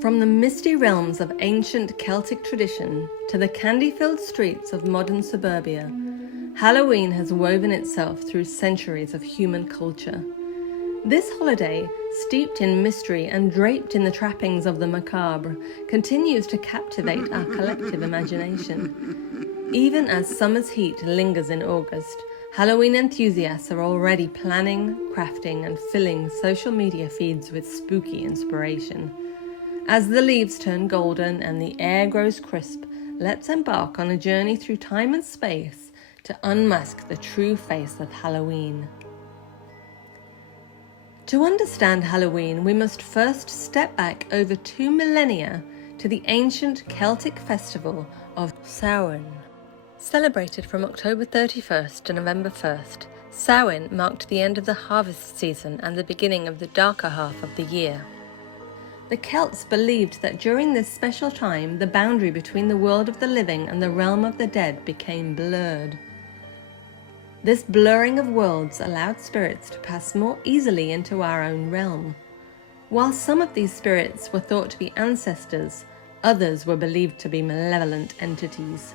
From the misty realms of ancient Celtic tradition to the candy-filled streets of modern suburbia, Halloween has woven itself through centuries of human culture. This holiday, steeped in mystery and draped in the trappings of the macabre, continues to captivate our collective imagination. Even as summer's heat lingers in August, Halloween enthusiasts are already planning, crafting, and filling social media feeds with spooky inspiration. As the leaves turn golden and the air grows crisp, let's embark on a journey through time and space to unmask the true face of Halloween. To understand Halloween, we must first step back over 2 millennia to the ancient Celtic festival of Samhain. Celebrated from October 31st to November 1st, Samhain marked the end of the harvest season and the beginning of the darker half of the year. The Celts believed that during this special time, the boundary between the world of the living and the realm of the dead became blurred. This blurring of worlds allowed spirits to pass more easily into our own realm. While some of these spirits were thought to be ancestors, others were believed to be malevolent entities.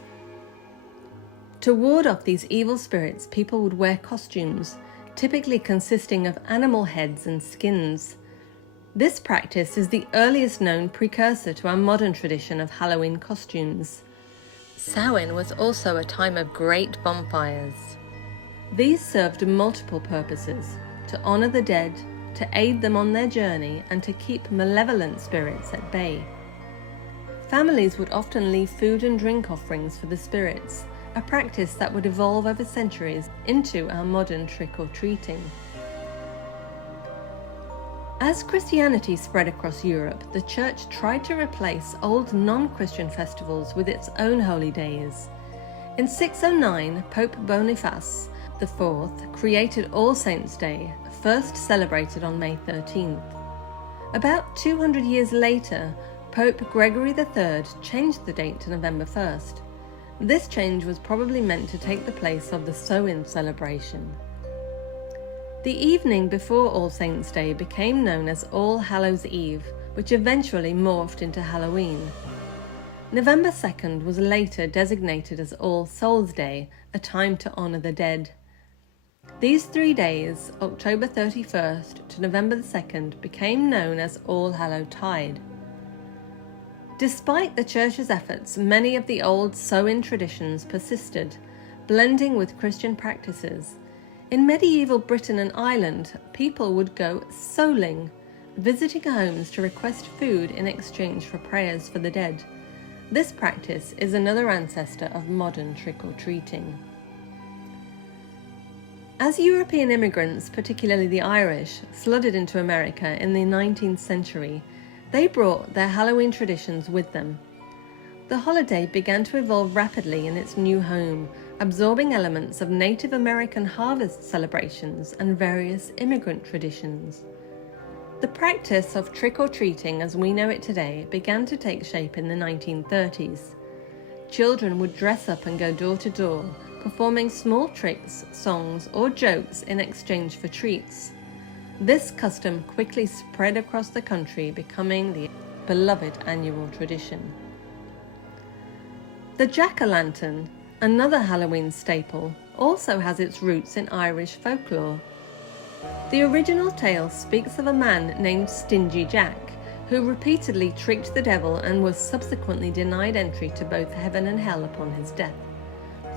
To ward off these evil spirits, people would wear costumes, typically consisting of animal heads and skins. This practice is the earliest known precursor to our modern tradition of Halloween costumes. Samhain was also a time of great bonfires. These served multiple purposes: to honor the dead, to aid them on their journey, and to keep malevolent spirits at bay. Families would often leave food and drink offerings for the spirits, a practice that would evolve over centuries into our modern trick-or-treating. As Christianity spread across Europe, the Church tried to replace old non-Christian festivals with its own holy days. In 609, Pope Boniface IV created All Saints' Day, first celebrated on May 13th. About 200 years later, Pope Gregory III changed the date to November 1st. This change was probably meant to take the place of the Samhain celebration. The evening before All Saints' Day became known as All Hallows' Eve, which eventually morphed into Halloween. November 2nd was later designated as All Souls' Day, a time to honor the dead. These 3 days, October 31st to November 2nd, became known as All Hallow Tide. Despite the Church's efforts, many of the old Samhain traditions persisted, blending with Christian practices. In medieval Britain and Ireland, people would go souling, visiting homes to request food in exchange for prayers for the dead. This practice is another ancestor of modern trick-or-treating. As European immigrants, particularly the Irish, flooded into America in the 19th century, they brought their Halloween traditions with them. The holiday began to evolve rapidly in its new home, absorbing elements of Native American harvest celebrations and various immigrant traditions. The practice of trick-or-treating as we know it today began to take shape in the 1930s. Children would dress up and go door to door, performing small tricks, songs, or jokes in exchange for treats. This custom quickly spread across the country, becoming the beloved annual tradition. The jack-o'-lantern, another Halloween staple, also has its roots in Irish folklore. The original tale speaks of a man named Stingy Jack, who repeatedly tricked the devil and was subsequently denied entry to both heaven and hell upon his death.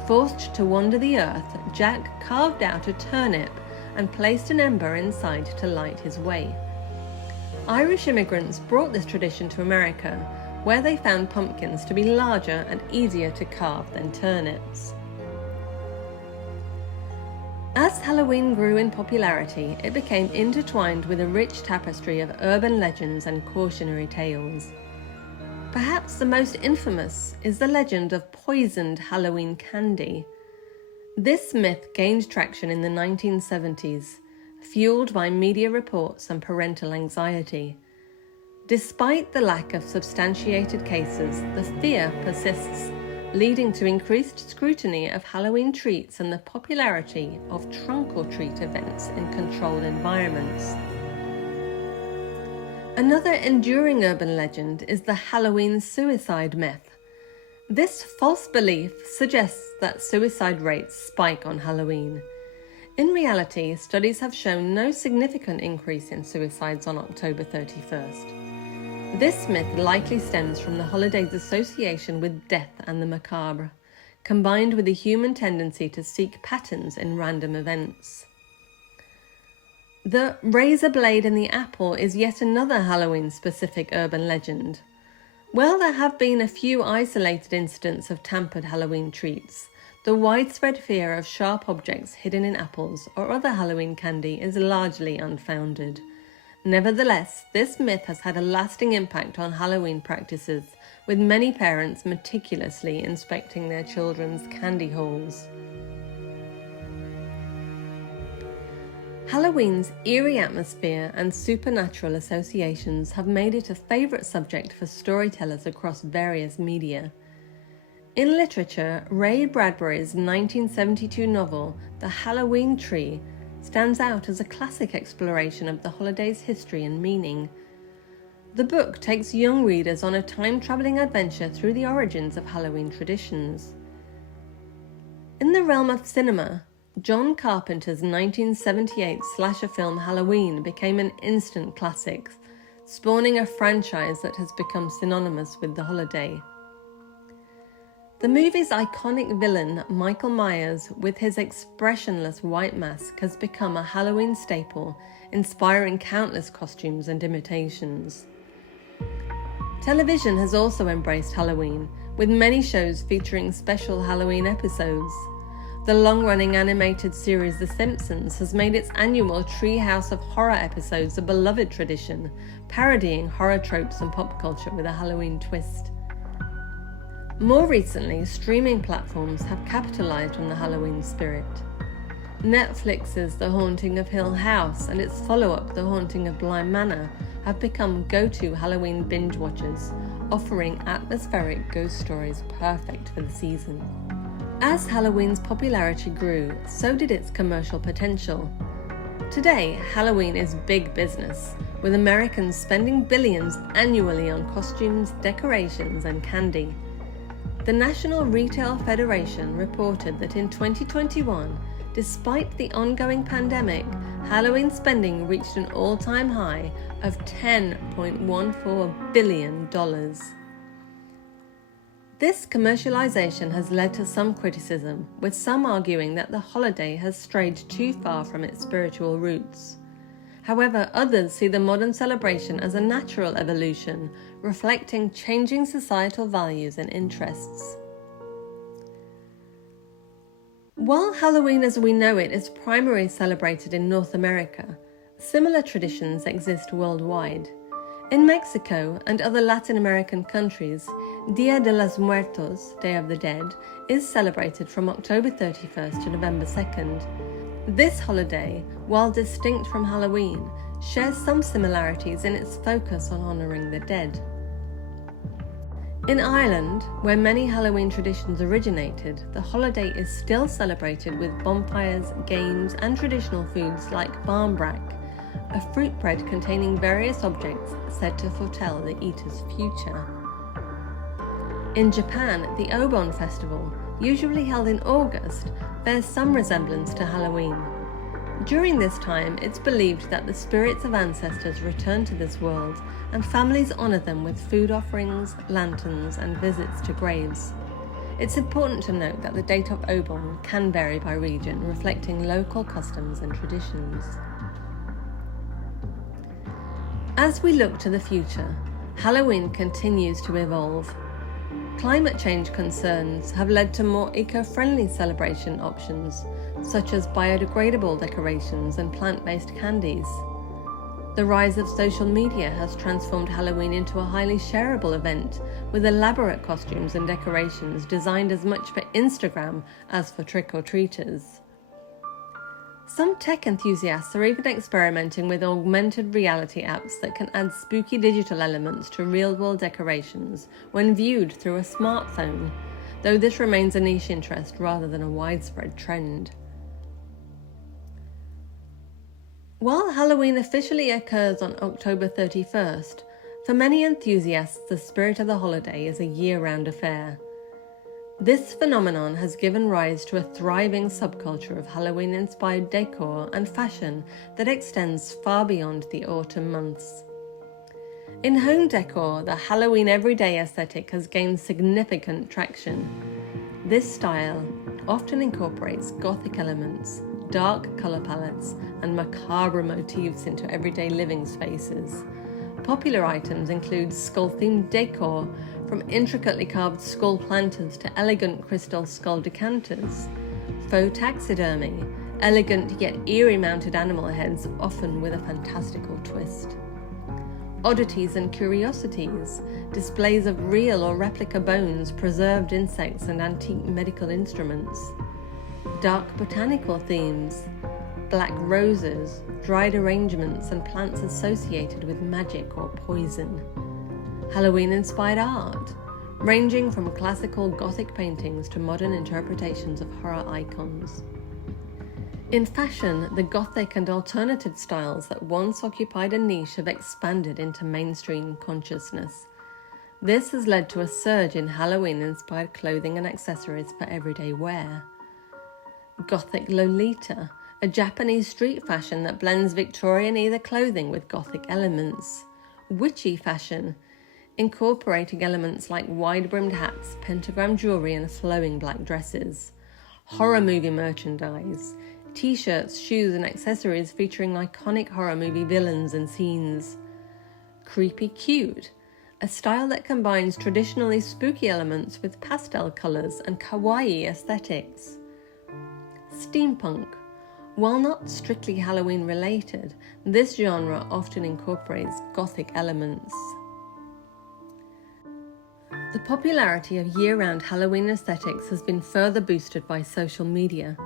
Forced to wander the earth, Jack carved out a turnip and placed an ember inside to light his way. Irish immigrants brought this tradition to America, where they found pumpkins to be larger and easier to carve than turnips. As Halloween grew in popularity, it became intertwined with a rich tapestry of urban legends and cautionary tales. Perhaps the most infamous is the legend of poisoned Halloween candy. This myth gained traction in the 1970s, fueled by media reports and parental anxiety. Despite the lack of substantiated cases, the fear persists, leading to increased scrutiny of Halloween treats and the popularity of trunk-or-treat events in controlled environments. Another enduring urban legend is the Halloween suicide myth. This false belief suggests that suicide rates spike on Halloween. In reality, studies have shown no significant increase in suicides on October 31st. This myth likely stems from the holiday's association with death and the macabre, combined with a human tendency to seek patterns in random events. The razor blade in the apple is yet another Halloween-specific urban legend. While there have been a few isolated incidents of tampered Halloween treats, the widespread fear of sharp objects hidden in apples or other Halloween candy is largely unfounded. Nevertheless, this myth has had a lasting impact on Halloween practices, with many parents meticulously inspecting their children's candy hauls. Halloween's eerie atmosphere and supernatural associations have made it a favourite subject for storytellers across various media. In literature, Ray Bradbury's 1972 novel, The Halloween Tree, stands out as a classic exploration of the holiday's history and meaning. The book takes young readers on a time-travelling adventure through the origins of Halloween traditions. In the realm of cinema, John Carpenter's 1978 slasher film Halloween became an instant classic, spawning a franchise that has become synonymous with the holiday. The movie's iconic villain, Michael Myers, with his expressionless white mask, has become a Halloween staple, inspiring countless costumes and imitations. Television has also embraced Halloween, with many shows featuring special Halloween episodes. The long-running animated series The Simpsons has made its annual Treehouse of Horror episodes a beloved tradition, parodying horror tropes and pop culture with a Halloween twist. More recently, streaming platforms have capitalized on the Halloween spirit. Netflix's The Haunting of Hill House and its follow-up The Haunting of Bly Manor have become go-to Halloween binge watchers, offering atmospheric ghost stories perfect for the season. As Halloween's popularity grew, so did its commercial potential. Today, Halloween is big business, with Americans spending billions annually on costumes, decorations, and candy. The National Retail Federation reported that in 2021, despite the ongoing pandemic, Halloween spending reached an all-time high of $10.14 billion. This commercialization has led to some criticism, with some arguing that the holiday has strayed too far from its spiritual roots. However, others see the modern celebration as a natural evolution, reflecting changing societal values and interests. While Halloween as we know it is primarily celebrated in North America, similar traditions exist worldwide. In Mexico and other Latin American countries, Dia de los Muertos, Day of the Dead, is celebrated from October 31st to November 2nd. This holiday, while distinct from Halloween, shares some similarities in its focus on honouring the dead. In Ireland, where many Halloween traditions originated, the holiday is still celebrated with bonfires, games, and traditional foods like barmbrack, a fruit bread containing various objects said to foretell the eater's future. In Japan, the Obon festival, usually held in August, bears some resemblance to Halloween. During this time, it's believed that the spirits of ancestors return to this world, and families honour them with food offerings, lanterns, and visits to graves. It's important to note that the date of Obon can vary by region, reflecting local customs and traditions. As we look to the future, Halloween continues to evolve. Climate change concerns have led to more eco-friendly celebration options, such as biodegradable decorations and plant-based candies. The rise of social media has transformed Halloween into a highly shareable event, with elaborate costumes and decorations designed as much for Instagram as for trick-or-treaters. Some tech enthusiasts are even experimenting with augmented reality apps that can add spooky digital elements to real-world decorations when viewed through a smartphone, though this remains a niche interest rather than a widespread trend. While Halloween officially occurs on October 31st, for many enthusiasts the spirit of the holiday is a year-round affair. This phenomenon has given rise to a thriving subculture of Halloween-inspired decor and fashion that extends far beyond the autumn months. In home decor, the Halloween everyday aesthetic has gained significant traction. This style often incorporates gothic elements, dark color palettes, and macabre motifs into everyday living spaces. Popular items include skull-themed decor, from intricately carved skull planters to elegant crystal skull decanters, faux taxidermy, elegant yet eerie mounted animal heads, often with a fantastical twist. Oddities and curiosities, displays of real or replica bones, preserved insects, and antique medical instruments. Dark botanical themes, black roses, dried arrangements, and plants associated with magic or poison. Halloween-inspired art, ranging from classical Gothic paintings to modern interpretations of horror icons. In fashion, the Gothic and alternative styles that once occupied a niche have expanded into mainstream consciousness. This has led to a surge in Halloween-inspired clothing and accessories for everyday wear. Gothic Lolita, a Japanese street fashion that blends Victorian-era clothing with Gothic elements. Witchy fashion, incorporating elements like wide-brimmed hats, pentagram jewelry, and flowing black dresses. Horror movie merchandise, t-shirts, shoes, and accessories featuring iconic horror movie villains and scenes. Creepy cute, a style that combines traditionally spooky elements with pastel colors and kawaii aesthetics. Steampunk, while not strictly Halloween related, this genre often incorporates Gothic elements. The popularity of year-round Halloween aesthetics has been further boosted by social media.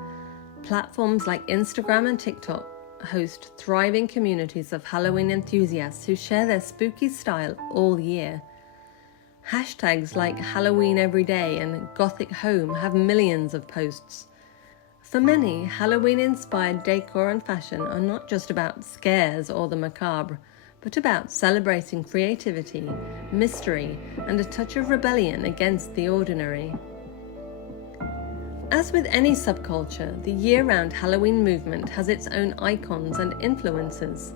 Platforms like Instagram and TikTok host thriving communities of Halloween enthusiasts who share their spooky style all year. Hashtags like Halloween Everyday and Gothic Home have millions of posts. For many, Halloween-inspired decor and fashion are not just about scares or the macabre, but about celebrating creativity, mystery, and a touch of rebellion against the ordinary. As with any subculture, the year-round Halloween movement has its own icons and influences.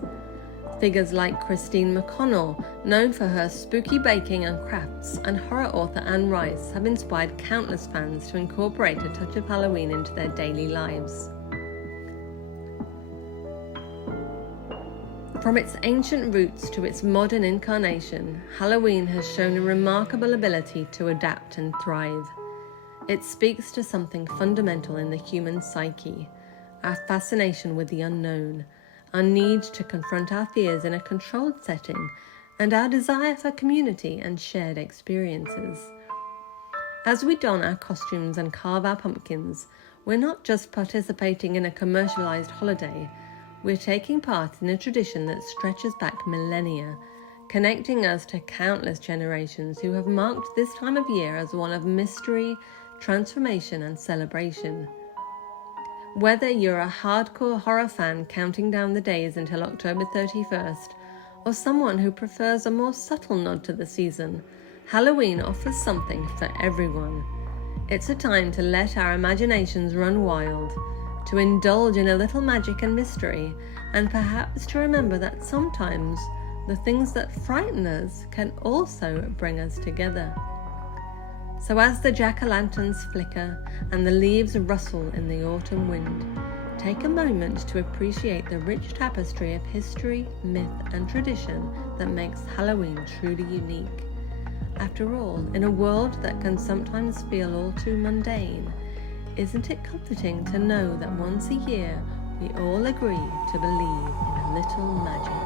Figures like Christine McConnell, known for her spooky baking and crafts, and horror author Anne Rice have inspired countless fans to incorporate a touch of Halloween into their daily lives. From its ancient roots to its modern incarnation, Halloween has shown a remarkable ability to adapt and thrive. It speaks to something fundamental in the human psyche, our fascination with the unknown, our need to confront our fears in a controlled setting, and our desire for community and shared experiences. As we don our costumes and carve our pumpkins, we're not just participating in a commercialized holiday, we're taking part in a tradition that stretches back millennia, connecting us to countless generations who have marked this time of year as one of mystery, transformation, and celebration. Whether you're a hardcore horror fan counting down the days until October 31st, or someone who prefers a more subtle nod to the season, Halloween offers something for everyone. It's a time to let our imaginations run wild, to indulge in a little magic and mystery, and perhaps to remember that sometimes the things that frighten us can also bring us together. So as the jack-o'-lanterns flicker and the leaves rustle in the autumn wind, take a moment to appreciate the rich tapestry of history, myth, and tradition that makes Halloween truly unique. After all, in a world that can sometimes feel all too mundane, isn't it comforting to know that once a year we all agree to believe in a little magic?